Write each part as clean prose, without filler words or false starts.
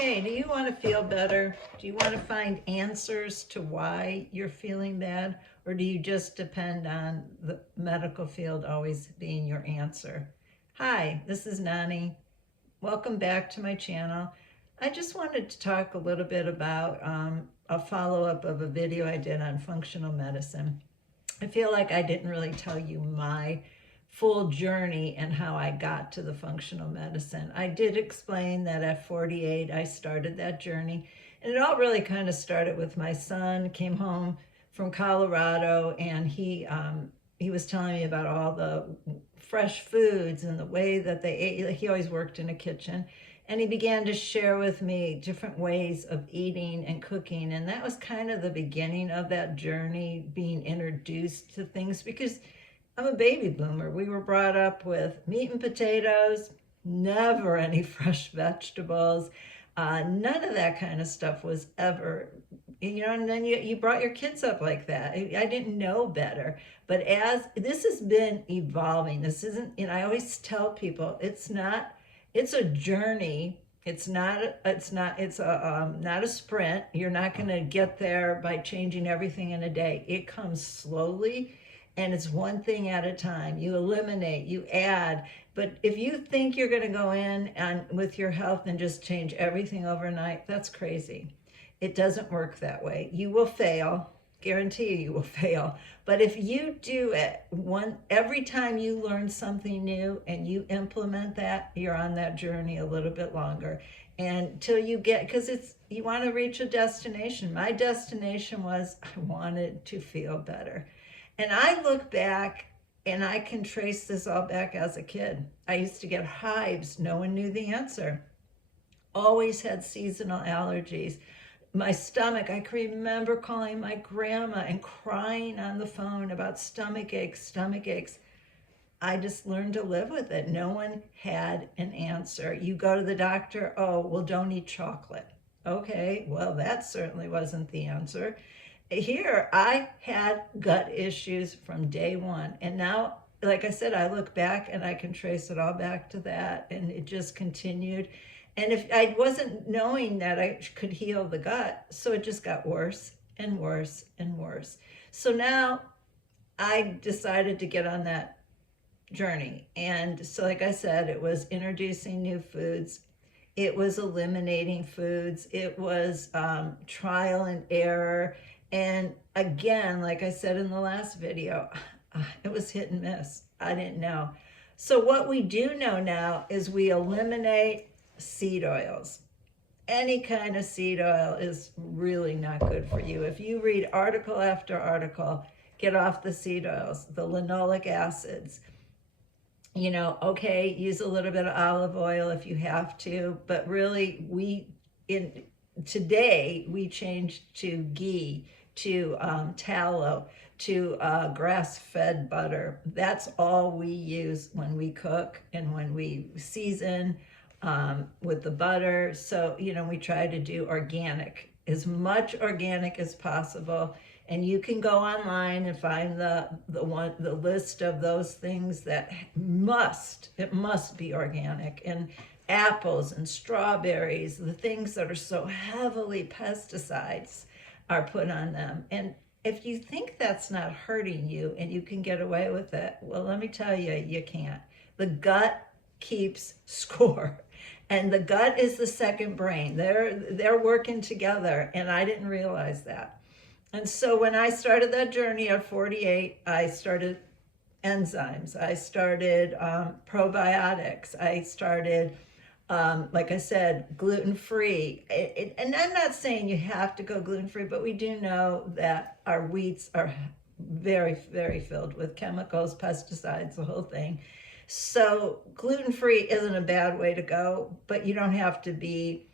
Hey, do you want to feel better? Do you want to find answers to why you're feeling bad? Or do you just depend on the medical field always being your answer? Hi, this is Nani. Welcome back to my channel. I just wanted to talk a little bit about a follow-up of a video I did on functional medicine. I feel like I didn't really tell you my full journey and how I got to the functional medicine. I did explain that at 48 I started that journey, and it all really kind of started with my son came home from Colorado, and he was telling me about all the fresh foods and the way that they ate. He always worked in a kitchen, and he began to share with me different ways of eating and cooking, and that was kind of the beginning of that journey, being introduced to things, because I'm a baby boomer. We were brought up with meat and potatoes, never any fresh vegetables. None of that kind of stuff was ever, and then you brought your kids up like that. I didn't know better. But as this has been evolving, this isn't, I always tell people, it's a journey. It's not a sprint. You're not going to get there by changing everything in a day. It comes slowly, and it's one thing at a time. You eliminate, you add. But if you think you're going to go in and with your health and just change everything overnight, that's crazy. It doesn't work that way. You will fail. Guarantee you will fail. But if you do it every time you learn something new and you implement that, you're on that journey a little bit longer. And till you get, because you want to reach a destination. My destination was I wanted to feel better. And I look back and I can trace this all back as a kid. I used to get hives. No one knew the answer. Always had seasonal allergies. My stomach, I can remember calling my grandma and crying on the phone about stomach aches. I just learned to live with it. No one had an answer. You go to the doctor, oh, well, don't eat chocolate. Okay, well, that certainly wasn't the answer. Here, I had gut issues from day one. And now, like I said, I look back and I can trace it all back to that. And it just continued. And if I wasn't knowing that I could heal the gut, so it just got worse and worse and worse. So now I decided to get on that journey. And so, like I said, it was introducing new foods. It was eliminating foods. It was trial and error. And again, like I said in the last video, it was hit and miss. I didn't know. So what we do know now is we eliminate seed oils. Any kind of seed oil is really not good for you. If you read article after article, get off the seed oils, the linoleic acids. Okay, use a little bit of olive oil if you have to, but really today we changed to ghee, to tallow, to grass-fed butter. That's all we use when we cook and when we season with the butter. So, we try to do organic, as much organic as possible. And you can go online and find the list of those things that it must be organic. And apples and strawberries, the things that are so heavily pesticides are put on them. And if you think that's not hurting you and you can get away with it, well, let me tell you, you can't. The gut keeps score. And the gut is the second brain. They're working together, and I didn't realize that. And so when I started that journey at 48, I started enzymes. I started probiotics. I started, like I said, gluten-free. And I'm not saying you have to go gluten-free, but we do know that our wheats are very, very filled with chemicals, pesticides, the whole thing. So gluten-free isn't a bad way to go, but you don't have to be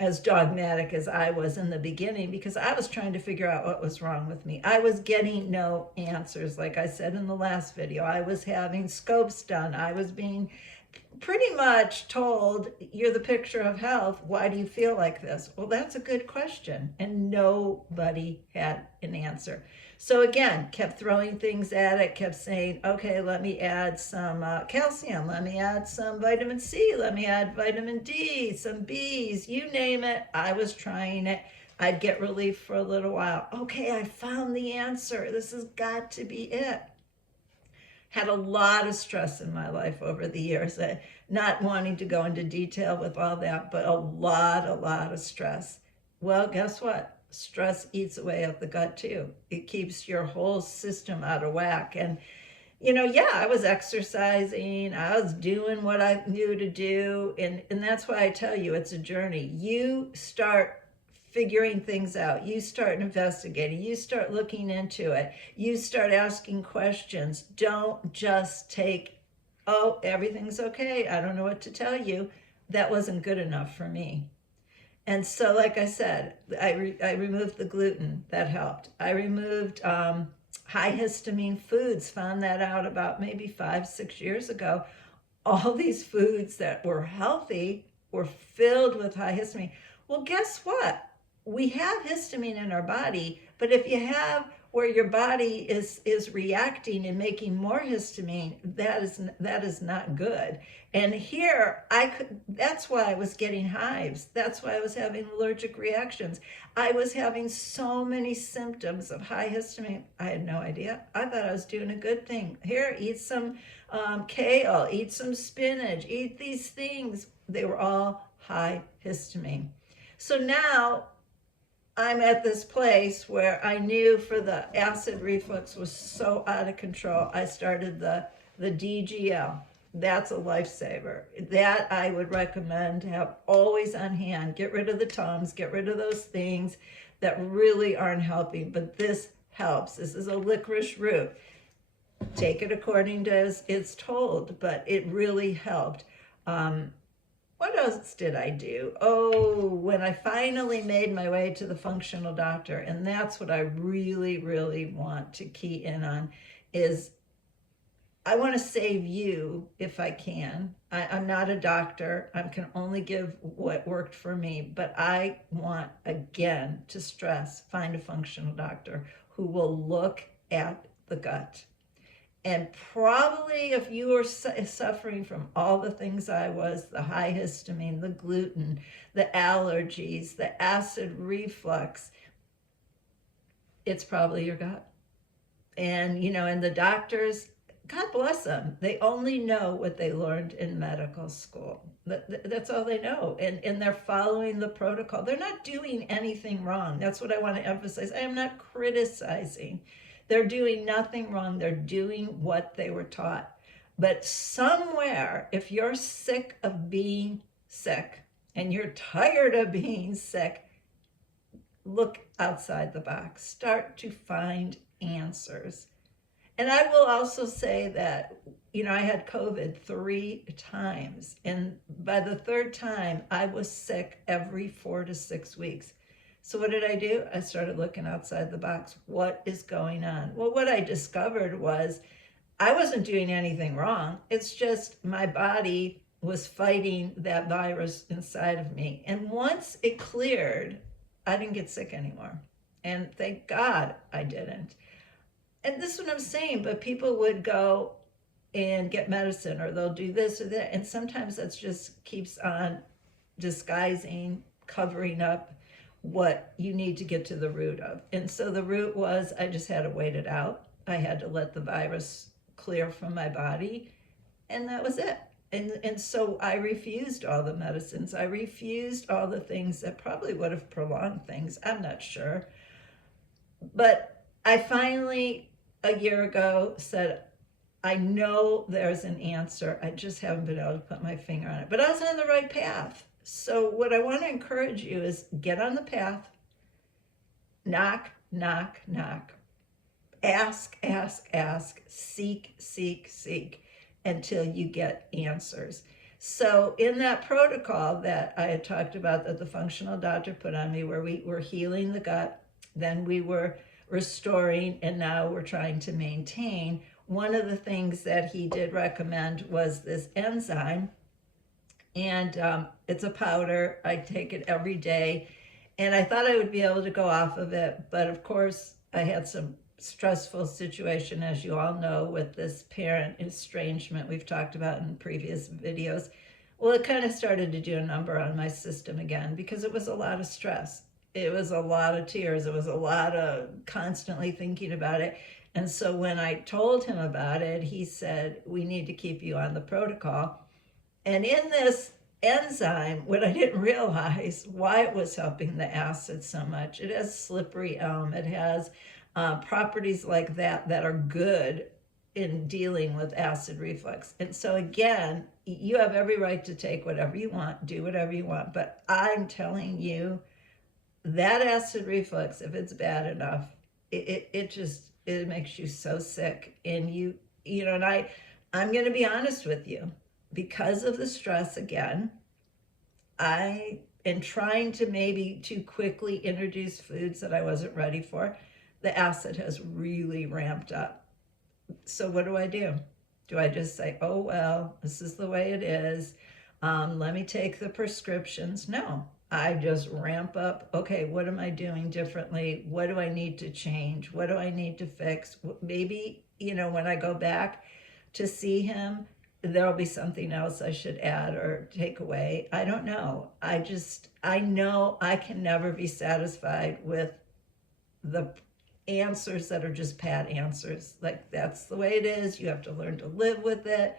as dogmatic as I was in the beginning, because I was trying to figure out what was wrong with me. I was getting no answers. Like I said in the last video, I was having scopes done. I was being pretty much told, you're the picture of health. Why do you feel like this? Well, that's a good question. And nobody had an answer. So again, kept throwing things at it, kept saying, okay, let me add some calcium, let me add some vitamin C, let me add vitamin D, some Bs, you name it. I was trying it. I'd get relief for a little while. Okay, I found the answer. This has got to be it. Had a lot of stress in my life over the years. Not wanting to go into detail with all that, but a lot of stress. Well, guess what? Stress eats away at the gut too. It keeps your whole system out of whack. And, yeah, I was exercising, I was doing what I knew to do. And that's why I tell you, it's a journey. You start figuring things out, you start investigating, you start looking into it, you start asking questions. Don't just take, oh, everything's okay, I don't know what to tell you. That wasn't good enough for me. And so, like I said, I removed the gluten. That helped. I removed high histamine foods, found that out about maybe 5-6 years ago. All these foods that were healthy were filled with high histamine. Well, guess what? We have histamine in our body, but if you have where your body is reacting and making more histamine, that is not good. And here that's why I was getting hives. That's why I was having allergic reactions. I was having so many symptoms of high histamine. I had no idea. I thought I was doing a good thing. Here, eat some kale, eat some spinach, eat these things. They were all high histamine. So now I'm at this place where I knew for the acid reflux was so out of control, I started the DGL. That's a lifesaver. That I would recommend to have always on hand. Get rid of the Tums, get rid of those things that really aren't helping, but this helps. This is a licorice root. Take it according to as it's told, but it really helped. What else did I do? Oh, when I finally made my way to the functional doctor, and that's what I really want to key in on, is I want to save you if I can. I'm not a doctor. I can only give what worked for me, but I want, again, to stress, find a functional doctor who will look at the gut. And probably if you are suffering from all the things I was, the high histamine, the gluten, the allergies, the acid reflux, it's probably your gut. And, and the doctors, God bless them, they only know what they learned in medical school. That's all they know. And they're following the protocol. They're not doing anything wrong. That's what I want to emphasize. I am not criticizing. They're doing nothing wrong. They're doing what they were taught. But somewhere, if you're sick of being sick and you're tired of being sick, look outside the box. Start to find answers. And I will also say that, I had COVID 3 times. And by the third time, I was sick every 4 to 6 weeks. So what did I do? I started looking outside the box. What is going on? Well, what I discovered was I wasn't doing anything wrong. It's just my body was fighting that virus inside of me. And once it cleared, I didn't get sick anymore. And thank God I didn't. And this is what I'm saying, but people would go and get medicine, or they'll do this or that. And sometimes that just keeps on disguising, covering up what you need to get to the root of. And so the root was, I just had to wait it out. I had to let the virus clear from my body, and that was it. And so I refused all the medicines. I refused all the things that probably would have prolonged things. I'm not sure. But I finally, a year ago, said, I know there's an answer. I just haven't been able to put my finger on it. But I was on the right path. So what I want to encourage you is get on the path, knock, knock, knock, ask, seek, until you get answers. So in that protocol that I had talked about that the functional doctor put on me, where we were healing the gut, then we were restoring, and now we're trying to maintain, one of the things that he did recommend was this enzyme, and it's a powder. I take it every day, and I thought I would be able to go off of it, but of course I had some stressful situation, as you all know, with this parent estrangement we've talked about in previous videos. Well, it kind of started to do a number on my system again, because it was a lot of stress. It was a lot of tears. It was a lot of constantly thinking about it. And so when I told him about it, he said, we need to keep you on the protocol. And in this enzyme, what I didn't realize why it was helping the acid so much, it has slippery elm. It has properties like that that are good in dealing with acid reflux. And so again, you have every right to take whatever you want, do whatever you want, but I'm telling you that acid reflux, if it's bad enough, it makes you so sick. And and I'm going to be honest with you, because of the stress again, I am trying to maybe too quickly introduce foods that I wasn't ready for. The acid has really ramped up. So what do? Do I just say, oh, well, this is the way it is. Let me take the prescriptions? No, I just ramp up. Okay, what am I doing differently? What do I need to change? What do I need to fix? Maybe, when I go back to see him, there'll be something else I should add or take away. I don't know. I know I can never be satisfied with the answers that are just pat answers. Like, that's the way it is. You have to learn to live with it.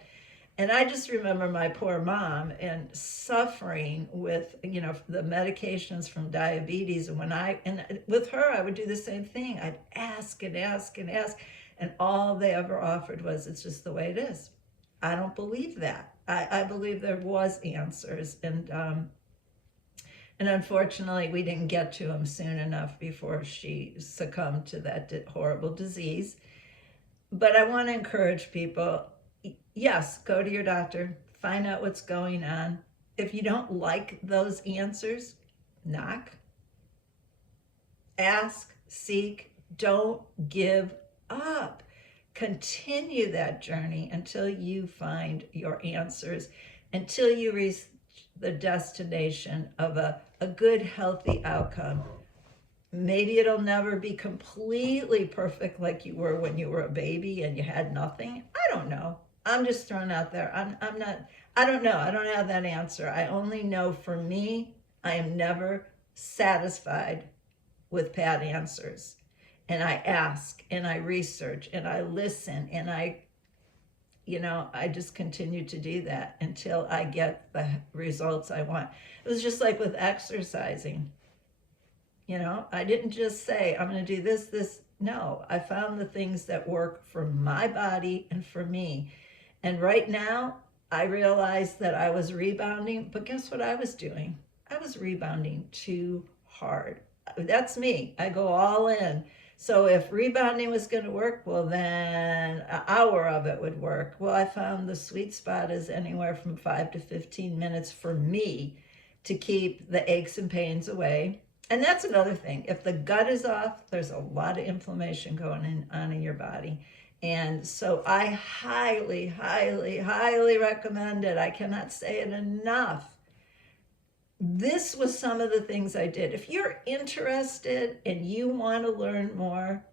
And I just remember my poor mom and suffering with, the medications from diabetes. And with her, I would do the same thing. I'd ask and ask and ask. And all they ever offered was, it's just the way it is. I don't believe that. I believe there was answers. And unfortunately, we didn't get to them soon enough before she succumbed to that horrible disease. But I want to encourage people, yes, go to your doctor, find out what's going on. If you don't like those answers, knock, ask, seek, don't give up. Continue that journey until you find your answers, until you reach the destination of a good, healthy outcome. Maybe it'll never be completely perfect like you were when you were a baby and you had nothing. I don't know. I'm just throwing out there. I don't know. I don't have that answer. I only know for me, I am never satisfied with pat answers. And I ask and I research and I listen and I just continue to do that until I get the results I want. It was just like with exercising. I didn't just say, I'm going to do this. No, I found the things that work for my body and for me. And right now, I realized that I was rebounding, but guess what I was doing? I was rebounding too hard. That's me. I go all in. So if rebounding was going to work, well, then an hour of it would work. Well, I found the sweet spot is anywhere from 5 to 15 minutes for me to keep the aches and pains away. And that's another thing. If the gut is off, there's a lot of inflammation going on in your body. And so I highly, highly, highly recommend it. I cannot say it enough. This was some of the things I did. If you're interested and you want to learn more,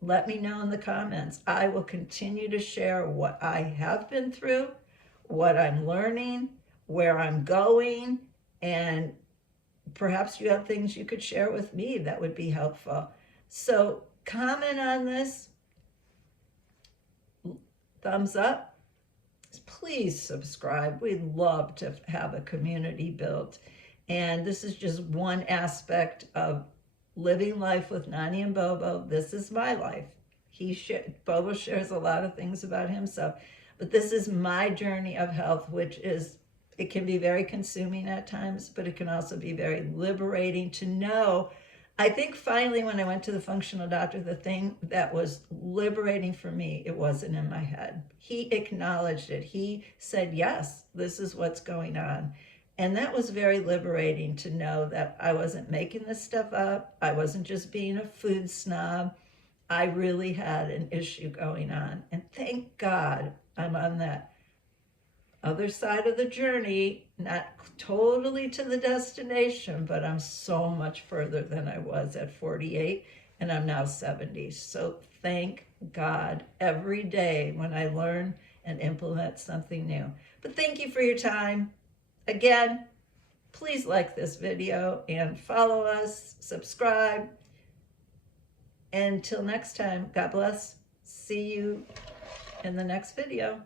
let me know in the comments. I will continue to share what I have been through, what I'm learning, where I'm going, and perhaps you have things you could share with me that would be helpful. So comment on this, thumbs up. Please subscribe. We'd love to have a community built. And this is just one aspect of living life with Nani and Bobo. This is my life. Bobo shares a lot of things about himself, but this is my journey of health, which is, it can be very consuming at times, but it can also be very liberating to know. I think finally when I went to the functional doctor, the thing that was liberating for me, it wasn't in my head. He acknowledged it. He said, yes, this is what's going on. And that was very liberating to know that I wasn't making this stuff up. I wasn't just being a food snob. I really had an issue going on. And thank God I'm on that other side of the journey, not totally to the destination, but I'm so much further than I was at 48, and I'm now 70. So thank God every day when I learn and implement something new. But thank you for your time. Again, please like this video and follow us, subscribe. Until next time, God bless. See you in the next video.